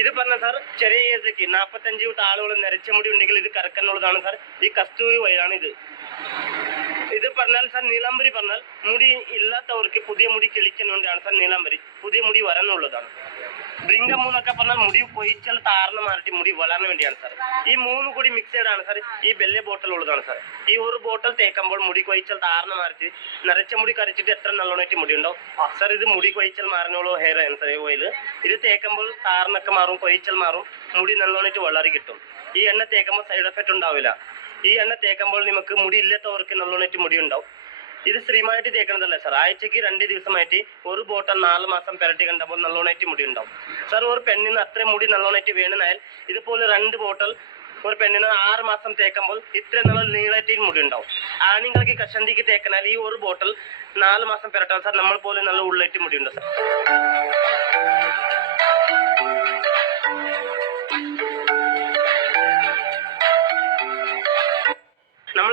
ഇത് പറഞ്ഞ സാർ ചെറിയ ഏജിലേക്ക് നാൽപ്പത്തഞ്ച് ആളുകൾ നരച്ച മുടി ഉണ്ടെങ്കിൽ ഇത് കറക്കെന്നുള്ളതാണ് സാർ ഈ കസ്തൂരി വയലാണ് ഇത്. ഇത് പറഞ്ഞാൽ സാർ നീലാംബരി പറഞ്ഞാൽ മുടി ഇല്ലാത്തവർക്ക് പുതിയ മുടി കിളിക്കാൻ വേണ്ടിയാണ് സാർ നീലാംബരി. പുതിയ മുടി വരാനുള്ളതാണ് ബ്രിങ്കമൂ എന്നൊക്കെ പറഞ്ഞാൽ മുടി കൊയിച്ചാൽ താർന്ന് മാറ്റി മുടി വളരാൻ വേണ്ടിയാണ് സാർ. ഈ മൂന്ന് കൂടി മിക്സഡ് ആണ് സാർ ഈ വലിയ ബോട്ടിൽ ഉള്ളതാണ് സാർ. ഈ ഒരു ബോട്ടിൽ തേക്കുമ്പോൾ മുടി കൊയിച്ചാൽ താർന്ന് മാറ്റി നിറച്ച മുടി കരച്ചിട്ട് എത്ര നല്ലോണായിട്ട് മുടി ഉണ്ടോ സാർ ഇത് മുടി കൊയിച്ചാൽ മാറുന്നുള്ള ഹെയർ ആണ് സാർ ഈ ഓയിൽ ഇത് തേക്കുമ്പോൾ താറിനൊക്കെ മാറും കൊയിച്ചാൽ മാറും മുടി നല്ലോണായിട്ട് വളരെ കിട്ടും. ഈ എണ്ണ തേക്കുമ്പോൾ സൈഡ് എഫക്റ്റ് ഉണ്ടാവില്ല. ഈ എണ്ണ തേക്കുമ്പോൾ നിങ്ങൾക്ക് മുടി ഇല്ലാത്തവർക്ക് നല്ലോണായിട്ട് മുടി ഉണ്ടാവും ഇത് സ്ഥിരമായിട്ട് തേക്കുന്നതല്ല സാർ ആഴ്ചക്ക് രണ്ട് ദിവസമായിട്ട് ഒരു ബോട്ടൽ നാല് മാസം പെരട്ടി കണ്ടപ്പോൾ നല്ലോണായിട്ട് മുടി ഉണ്ടാവും സാർ ഒരു പെണ്ണിന് അത്രയും മുടി നല്ലോണായിട്ട് വേണമെന്നാൽ ഇതുപോലെ രണ്ട് ബോട്ടൽ ഒരു പെണ്ണിന് ആറ് മാസം തേക്കുമ്പോൾ ഇത്ര നല്ല നീളായിട്ട് മുടി ഉണ്ടാവും ആണുങ്ങൾക്ക് കഷന്തിക്ക് തേക്കണാൽ ഈ ഒരു ബോട്ടൽ നാല് മാസം പെരട്ടാൽ സാർ നമ്മൾ പോലെ നല്ല ഉള്ളായിട്ട് മുടി ഉണ്ടാവും സാർ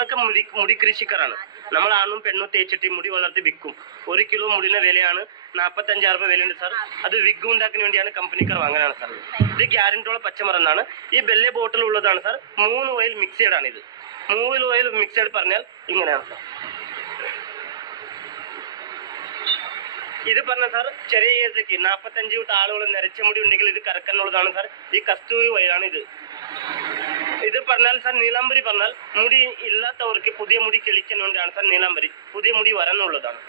നമ്മളൊക്കെ മുടി മുടി കൃഷിക്കാരാണ്. നമ്മൾ ആണും പെണ്ണും തേച്ചിട്ട് മുടി വളർത്തി വിൽക്കും. ഒരു കിലോ മുടിന്റെ വിലയാണ് നാൽപ്പത്തഞ്ചാറ് രൂപ വിലയുണ്ട് സാർ. അത് വിഗ് ഉണ്ടാക്കാൻ വേണ്ടിയാണ് കമ്പനിക്കാർ വാങ്ങാനാണ് സാർ. ഇത് ഗ്യാരണ്ടിയുള്ള പച്ചമറന്നാണ് ഈ ബെല്ലെ ബോട്ടിൽ ഉള്ളതാണ് സാർ. മൂന്ന് ഓയിൽ മിക്സഡ് ആണ് ഇത്. മൂന്ന് ഓയിൽ മിക്സഡ് പറഞ്ഞാൽ ഇങ്ങനെയാണ് സാർ. ഇത് പറഞ്ഞ സാർ ചെറിയ ഏജിലേക്ക് നാൽപ്പത്തഞ്ച് ആളുകൾ നിരച്ച മുടി ഉണ്ടെങ്കിൽ ഇത് കറക്കാനുള്ളതാണ് സാർ. ഈ കസ്തൂരി ഓയിലാണ് ഇത്. ഇത് പറഞ്ഞാൽ സാർ നീലാംബരി പറഞ്ഞാൽ മുടി ഇല്ലാത്തവർക്ക് പുതിയ മുടി കിളിക്കാൻ വേണ്ടിയാണ് സാർ നീലാംബരി. പുതിയ മുടി വരുന്നുള്ളതാണ്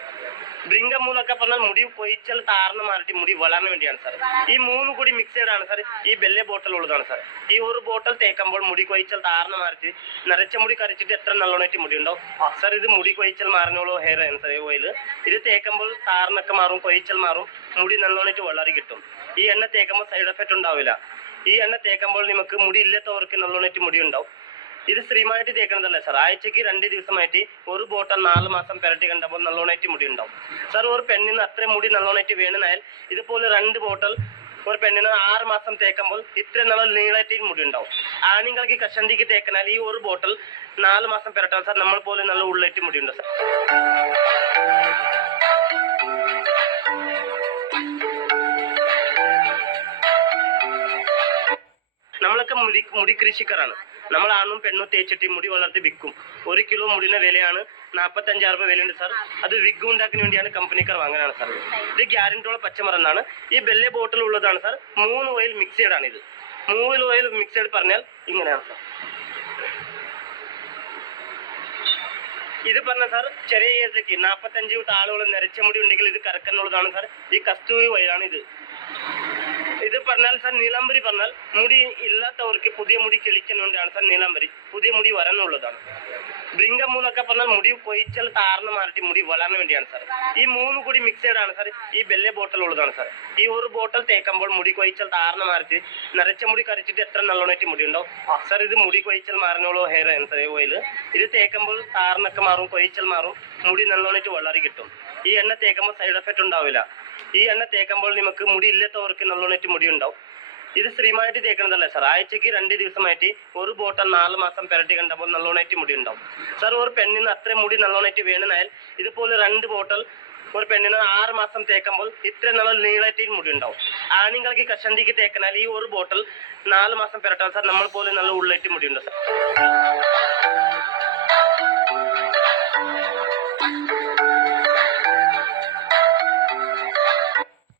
ബ്രിങ്കം എന്നൊക്കെ പറഞ്ഞാൽ മുടി കൊയിച്ചാൽ താർന്ന് മാറിയിട്ട് മുടി വളരാൻ വേണ്ടിയാണ് സാർ. ഈ മൂന്ന് കൂടി മിക്സഡ് ആണ് സാർ. ഈ ബെല്ല ബോട്ടൽ ഉള്ളതാണ് സാർ. ഈ ഒരു ബോട്ടൽ തേക്കുമ്പോൾ മുടി കൊയിച്ചാൽ താർന്ന് മാറിയിട്ട് നിറച്ച മുടി കരച്ചിട്ട് എത്ര നല്ലോണമായിട്ട് മുടി ഉണ്ടാവും സാർ ഇത് മുടി കൊയിച്ചാൽ മാറിഞ്ഞോളൂ ഹെയർ ആണ് സാർ ഈ ഓയിൽ ഇത് തേക്കുമ്പോൾ താർന്നൊക്കെ മാറും കൊയിച്ചാൽ മാറും മുടി നല്ലോണമായിട്ട് വളരെ കിട്ടും. ഈ എണ്ണ തേക്കുമ്പോൾ സൈഡ് എഫക്റ്റ് ഉണ്ടാവില്ല. ഈ എണ്ണ തേക്കുമ്പോൾ നിങ്ങൾക്ക് മുടി ഇല്ലാത്തവർക്ക് നല്ലോണായിട്ട് മുടി ഉണ്ടാവും. ഇത് സ്ത്രീമായിട്ട് തേക്കണതല്ല സാർ ആഴ്ചക്ക് രണ്ട് ദിവസമായിട്ട് ഒരു ബോട്ടം നാല് മാസം പെരട്ടി കണ്ടപ്പോൾ നല്ലോണമായിട്ട് മുടി ഉണ്ടാവും. സാർ ഒരു പെണ്ണിന് അത്രയും മുടി നല്ലോണമായിട്ട് വേണമെന്നാൽ ഇതുപോലെ രണ്ട് ബോട്ടൽ ഒരു പെണ്ണിന് ആറ് മാസം തേക്കുമ്പോൾ ഇത്ര നല്ല നീളായിട്ട് മുടി ഉണ്ടാവും. ആണുങ്ങൾക്ക് കഷണ്ടിക്ക് തേക്കണാൽ ഈ ഒരു ബോട്ടൽ നാല് മാസം പെരട്ടാൽ സാർ നമ്മൾ പോലെ നല്ല ഉള്ളായിട്ട് മുടി ഉണ്ടാവും സാർ നമ്മളൊക്കെ മുടി മുടി കൃഷിക്കാരാണ്. നമ്മൾ ആണും പെണ്ണും തേച്ചിട്ട് മുടി വളർത്തി വിൽക്കും. ഒരു കിലോ മുടിയുടെ വിലയാണ് നാൽപ്പത്തഞ്ചാറ് രൂപ വിലയുണ്ട് സാർ. അത് വിഗ് ഉണ്ടാക്കാൻ വേണ്ടിയാണ് കമ്പനിക്കാർ വാങ്ങാനാണ് സാർ. ഇത് ഗ്യാരണ്ടിയുള്ള പച്ചമറന്നാണ് ഈ ബെല്ലെ ബോട്ടിൽ ഉള്ളതാണ് സാർ. മൂന്ന് ഓയിൽ മിക്സഡ് ആണ് ഇത്. മൂന്ന് ഓയിൽ മിക്സഡ് പറഞ്ഞാൽ ഇങ്ങനെയാണ് സാർ. ഇത് പറഞ്ഞ സാർ ചെറിയ ഏജിലേക്ക് നാൽപ്പത്തഞ്ച് തൊട്ട് ആളുകൾ നിരച്ച മുടി ഉണ്ടെങ്കിൽ ഇത് കറക്കാനുള്ളതാണ് സാർ. ഈ കസ്തൂരി ഓയിലാണ് ഇത്. ഇത് പറഞ്ഞാൽ സാർ നീലാംബരി പറഞ്ഞാൽ മുടി ഇല്ലാത്തവർക്ക് പുതിയ മുടി കിളിക്കുന്നുണ്ടാണ് സാർ നീലാംബരി. പുതിയ മുടി വരാനുള്ളതാണ്. ബ്രിങ്കം എന്നൊക്കെ പറഞ്ഞാൽ മുടി കൊയിച്ചാൽ താർന്ന് മാറ്റി മുടി വളരാൻ വേണ്ടിയാണ് സാർ. ഈ മൂന്ന് കൂടി മിക്സഡ് ആണ് സാർ. ഈ വലിയ ബോട്ടിൽ ഉള്ളതാണ് സാർ. ഈ ഒരു ബോട്ടിൽ തേക്കുമ്പോൾ മുടി കൊയിച്ചാൽ താർന്ന് മാറ്റി നിറച്ച മുടി കരച്ചിട്ട് എത്ര നല്ലോണമായിട്ട് മുടി ഉണ്ടോ സാർ ഇത് മുടി കൊയിച്ചാൽ മാറിനോളൂ ഹെയർ ആണ് സാർ ഈ ഓയിൽ ഇത് തേക്കുമ്പോൾ താർന്നൊക്കെ മാറും കൊയിച്ചാൽ മാറും മുടി നല്ലോണമായിട്ട് വളരെ കിട്ടും. ഈ എണ്ണ തേക്കുമ്പോൾ സൈഡ് എഫക്റ്റ് ഉണ്ടാവില്ല. ഈ എണ്ണ തേക്കുമ്പോൾ നിങ്ങൾക്ക് മുടി ഇല്ലാത്തവർക്ക് നല്ലോണായിട്ട് മുടി ഉണ്ടാവും ഇത് സ്ഥിരമായിട്ട് തേക്കുന്നതല്ല സാർ. ആഴ്ചക്ക് രണ്ട് ദിവസമായിട്ട് ഒരു ബോട്ടൽ നാല് മാസം പെരട്ടി കണ്ടപ്പോൾ നല്ലോണായിട്ട് മുടി ഉണ്ടാവും സാർ ഒരു പെണ്ണിന് അത്രയും മുടി നല്ലോണായിട്ട് വേണമെന്നാൽ ഇതുപോലെ രണ്ട് ബോട്ടൽ ഒരു പെണ്ണിന് ആറ് മാസം തേക്കുമ്പോൾ ഇത്ര നല്ല നീളായിട്ട് മുടി ഉണ്ടാവും ആണുങ്ങൾക്ക് കഷണ്ടിക്ക് തേക്കണാൽ ഈ ഒരു ബോട്ടൽ നാല് മാസം പെരട്ടാൽ സാർ നമ്മൾ പോലെ നല്ല ഉള്ളായിട്ട് മുടി ഉണ്ട് സാർ.